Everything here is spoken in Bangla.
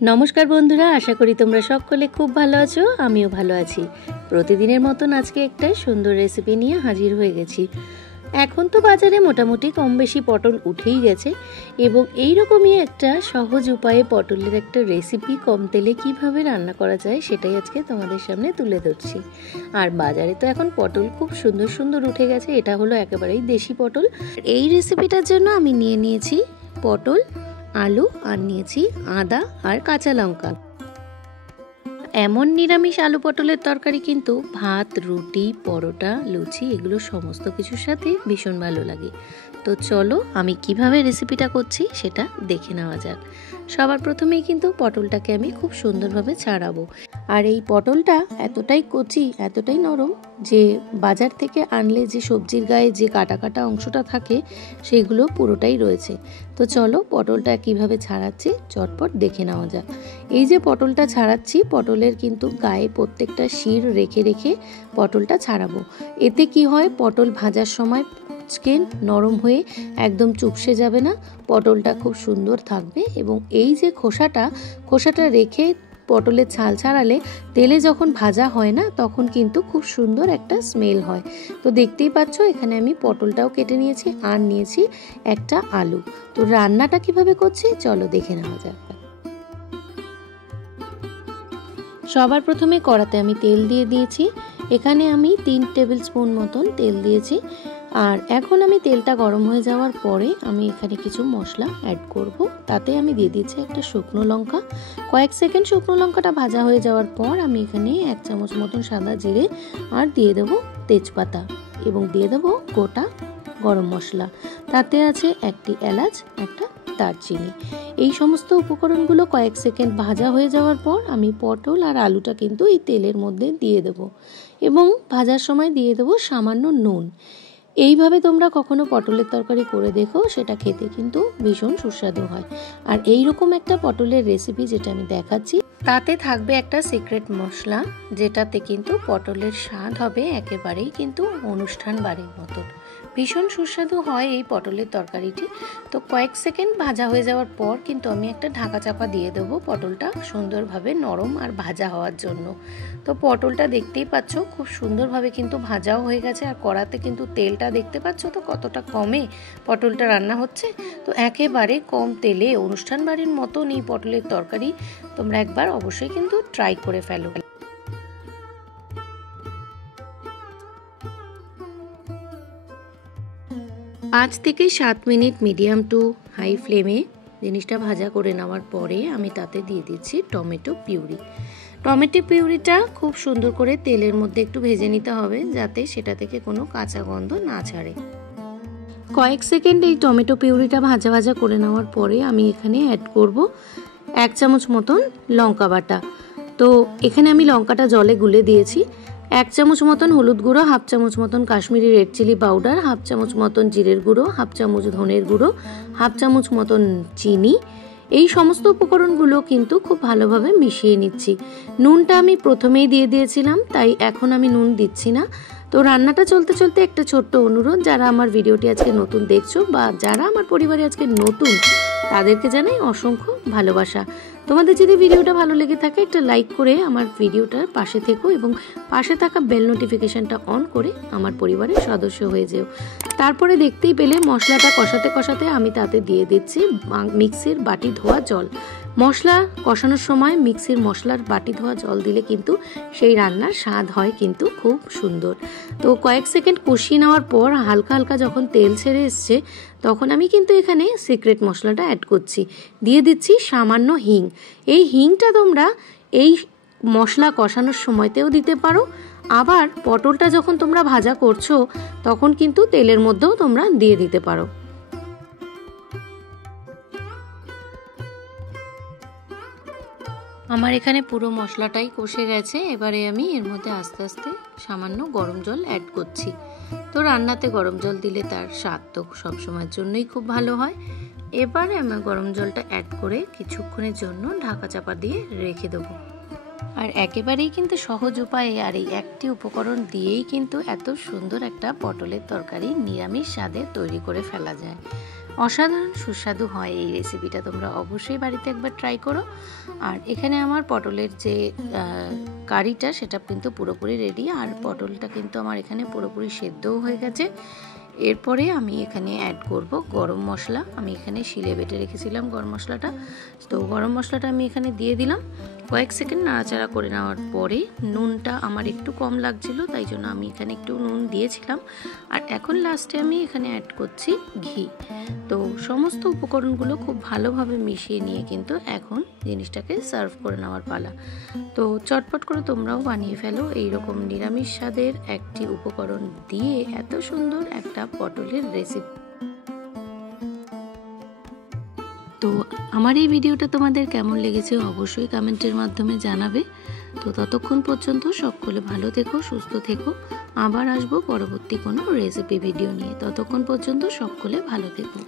নমস্কার বন্ধুরা, আশা করি তোমরা সকলে খুব ভালো আছো। আমিও ভালো আছি। প্রতিদিনের মতন আজকে একটা সুন্দর রেসিপি নিয়ে হাজির হয়ে গেছি। এখন তো বাজারে মোটামুটি কম বেশি পটল উঠেই গেছে এবং এই রকমই একটা সহজ উপায়ে পটলের একটা রেসিপি কম তেলে কিভাবে রান্না করা যায় সেটাই আজকে তোমাদের সামনে তুলে ধরছি। আর বাজারে তো এখন পটল খুব সুন্দর সুন্দর উঠে গেছে। এটা হলো একেবারেই দেশি পটল। এই রেসিপিটার জন্য আমি নিয়েছি পটল, আলু আর নিয়েছি আদা আর কাঁচা লঙ্কা। এমন নিরামিষ আলু পটলের তরকারি কিন্তু ভাত, রুটি, পরোটা, লুচি এগুলো সমস্ত কিছুর সাথে ভীষণ ভালো লাগে। তো চলো আমি কিভাবে রেসিপিটা করছি সেটা দেখে নেওয়া যাক। সবার প্রথমেই কিন্তু পটলটাকে আমি খুব সুন্দরভাবে ছাড়াবো। আর এই পটলটা এতটাই কচি, এতটাই নরম যে বাজার থেকে আনলে যে সবজির গায়ে যে কাটা কাটা অংশটা থাকে সেগুলো পুরোটাই রয়েছে। তো চলো পটলটা কিভাবে ছাড়াচ্ছি চটপট দেখে নেওয়া যাক। এই যে পটলটা ছাড়াচ্ছি, পটলের কিন্তু গায়ে প্রত্যেকটা শির রেখে রেখে পটলটা ছাড়াবো। এতে কি হয়, পটল ভাজার সময় নরম হয়ে একদম চুপসে যাবে না, পটলটা খুব সুন্দর থাকবে। এবং এই যে খোসাটা রেখে পটলের ছাল ছাড়ালে তেলে যখন ভাজা হয় না তখন কিন্তু খুব সুন্দর একটা স্মেল হয়। তো দেখতেই পাচ্ছ এখানে আমি পটলটাও কেটে নিয়েছি আর নিয়েছি একটা আলু। তো রান্নাটা কিভাবে করছি চলো দেখে নেওয়া যাক। সবার প্রথমে কড়াতে আমি তেল দিয়ে দিয়েছি। এখানে আমি 3 টেবিল স্পুন মতন তেল দিয়েছি। আর এখন আমি তেলটা গরম হয়ে যাওয়ার পরে আমি এখানে কিছু মশলা অ্যাড করব। তাতে আমি দিয়ে দিয়েছি একটা শুকনো লঙ্কা। কয়েক সেকেন্ড শুকনো লঙ্কাটা ভাজা হয়ে যাওয়ার পর আমি এখানে 1 চামচ মতন সাদা জিরে আর দিয়ে দেবো তেজপাতা এবং দিয়ে দেবো গোটা গরম মশলা। তাতে আছে একটি এলাচ, একটা দারচিনি। এই সমস্ত উপকরণগুলো কয়েক সেকেন্ড ভাজা হয়ে যাওয়ার পর আমি পটল আর আলুটা কিন্তু এই তেলের মধ্যে দিয়ে দেবো এবং ভাজার সময় দিয়ে দেবো সামান্য নুন। এইভাবে তোমরা কখনো পটলের তরকারি করে দেখো, সেটা খেতে কিন্তু ভীষণ সুস্বাদু হয়। আর এই রকম একটা পটলের রেসিপি যেটা আমি দেখাচ্ছি তাতে থাকবে একটা সিক্রেট মশলা, যেটাতে কিন্তু পটলের স্বাদ হবে একেবারেই কিন্তু অনুষ্ঠান বাড়ির মতন। ভীষণ সুস্বাদু হয় এই পটলের তরকারিটি। তো কয়েক সেকেন্ড ভাজা হয়ে যাওয়ার পর কিন্তু আমি একটা ঢাকা চাপা দিয়ে দেবো পটলটা সুন্দরভাবে নরম আর ভাজা হওয়ার জন্য। তো পটলটা দেখতেই পাচ্ছ খুব সুন্দরভাবে কিন্তু ভাজাও হয়ে গেছে। আর কড়াতে কিন্তু তেলটা দেখতে পাচ্ছ তো কতটা কমে পটলটা রান্না হচ্ছে। তো একেবারে কম তেলে অনুষ্ঠান বাড়ির মতন এই পটলের তরকারি তোমরা একবার অবশ্যই কিন্তু ট্রাই করে ফেলো। 5 থেকে 7 মিনিট মিডিয়াম টু হাই ফ্লেমে জিনিসটা ভাজা করে নেওয়ার পরে আমি তাতে দিয়ে দিচ্ছি টমেটো পিউরি। টমেটো পিউরিটা খুব সুন্দর করে তেলের মধ্যে একটু ভেজে নিতে হবে যাতে সেটা থেকে কোনো কাঁচা গন্ধ না ছাড়ে। কয়েক সেকেন্ড এই টমেটো পিউরিটা ভাজা ভাজা করে নেওয়ার পরে আমি এখানে অ্যাড করব 1 চামচ মতন লঙ্কা বাটা। তো এখানে আমি লঙ্কাটা জলে গুলে দিয়েছি। 1 চামচ মতন হলুদ গুঁড়ো, 1/2 চামচ মতন কাশ্মীরি রেড চিলি পাউডার, 1/2 চামচ মতন জিরের গুঁড়ো, 1/2 চামচ ধনের গুঁড়ো, 1/2 চামচ মতন চিনি। এই সমস্ত উপকরণগুলো কিন্তু খুব ভালোভাবে মিশিয়ে নিচ্ছি। নুনটা আমি প্রথমেই দিয়ে দিয়েছিলাম, তাই এখন আমি নুন দিচ্ছি না। তো রান্নাটা চলতে চলতে একটা ছোট্ট অনুরোধ, যারা আমার ভিডিওটি আজকে নতুন দেখছো বা যারা আমার পরিবারে আজকে নতুন তাদেরকে জানাই অসংখ্য ভালোবাসা। তোমাদের যদি ভিডিওটা ভালো লেগে থাকে একটা লাইক করে আমার ভিডিওটার পাশে থেকো এবং পাশে থাকা বেল নোটিফিকেশনটা অন করে আমার পরিবারের সদস্য হয়ে যেও। তারপরে দেখতেই পেলে মশলাটা কষাতে কষাতে আমি তাতে দিয়ে দিচ্ছি মিক্সির বাটি ধোয়া জল। মশলা কষানোর সময় মিক্সির মশলার বাটি ধোয়া জল দিলে কিন্তু সেই রান্নার স্বাদ হয় কিন্তু খুব সুন্দর। তো কয়েক সেকেন্ড কষিয়ে নেওয়ার পর হালকা হালকা যখন তেল ছেড়ে এসছে তখন আমি কিন্তু এখানে সিক্রেট মশলাটা অ্যাড করছি। দিয়ে দিচ্ছি সামান্য হিং। এই হিংটা তোমরা এই মশলা কষানোর সময়তেও দিতে পারো, আবার পটলটা যখন তোমরা ভাজা করছো তখন কিন্তু তেলের মধ্যেও তোমরা দিয়ে দিতে পারো। আমার এখানে পুরো মশলাটাই কষে গেছে। এবারে আমি এর মধ্যে আস্তে আস্তে সামান্য গরম জল অ্যাড করছি। তো রান্নাতে গরম জল দিলে তার স্বাদ তো সবসময়ের জন্যই খুব ভালো হয়। এবারে আমি গরম জলটা অ্যাড করে কিছুক্ষণের জন্য ঢাকা চাপা দিয়ে রেখে দেবো। আর একেবারেই কিন্তু সহজ উপায়ে আর এই একটি উপকরণ দিয়েই কিন্তু এত সুন্দর একটা পটলের তরকারি নিরামিষ স্বাদে তৈরি করে ফেলা যায়। অসাধারণ সুস্বাদু হয় এই রেসিপিটা। তোমরা অবশ্যই বাড়িতে একবার ট্রাই করো। আর এখানে আমার পটলের যে কারিটা সেটা কিন্তু পুরোপুরি রেডি, আর পটলটা কিন্তু আমার এখানে পুরোপুরি সেদ্ধও হয়ে গেছে। এরপরে আমি এখানে অ্যাড করব গরম মশলা। আমি এখানে শিলে বেটে রেখেছিলাম গরম মশলাটা, তো গরম মশলাটা আমি এখানে দিয়ে দিলাম। কয়েক সেকেন্ড নাড়াচাড়া করে নেওয়ার পরে নুনটা আমার একটু কম লাগছিল, তাই জন্য আমি এখানে একটু নুন দিয়েছিলাম। আর এখন লাস্টে আমি এখানে অ্যাড করছি ঘি। তো সমস্ত উপকরণগুলো খুব ভালোভাবে মিশিয়ে নিয়ে কিন্তু এখন জিনিসটাকে সার্ভ করে নেওয়ার পালা। তো চটপট করে তোমরাও বানিয়ে ফেলো এইরকম নিরামিষ স্বাদের একটি উপকরণ দিয়ে এত সুন্দর একটা পটলের রেসিপি। তো আমার এই ভিডিওটা তোমাদের কেমন লেগেছে অবশ্যই কমেন্টের মাধ্যমে জানাবে। তো ততক্ষণ পর্যন্ত সকলে ভালো থেকো, সুস্থ থেকো। আবার আসবো পরবর্তী কোনো রেসিপি ভিডিও নিয়ে। ততক্ষণ পর্যন্ত সকলে ভালো থেকো।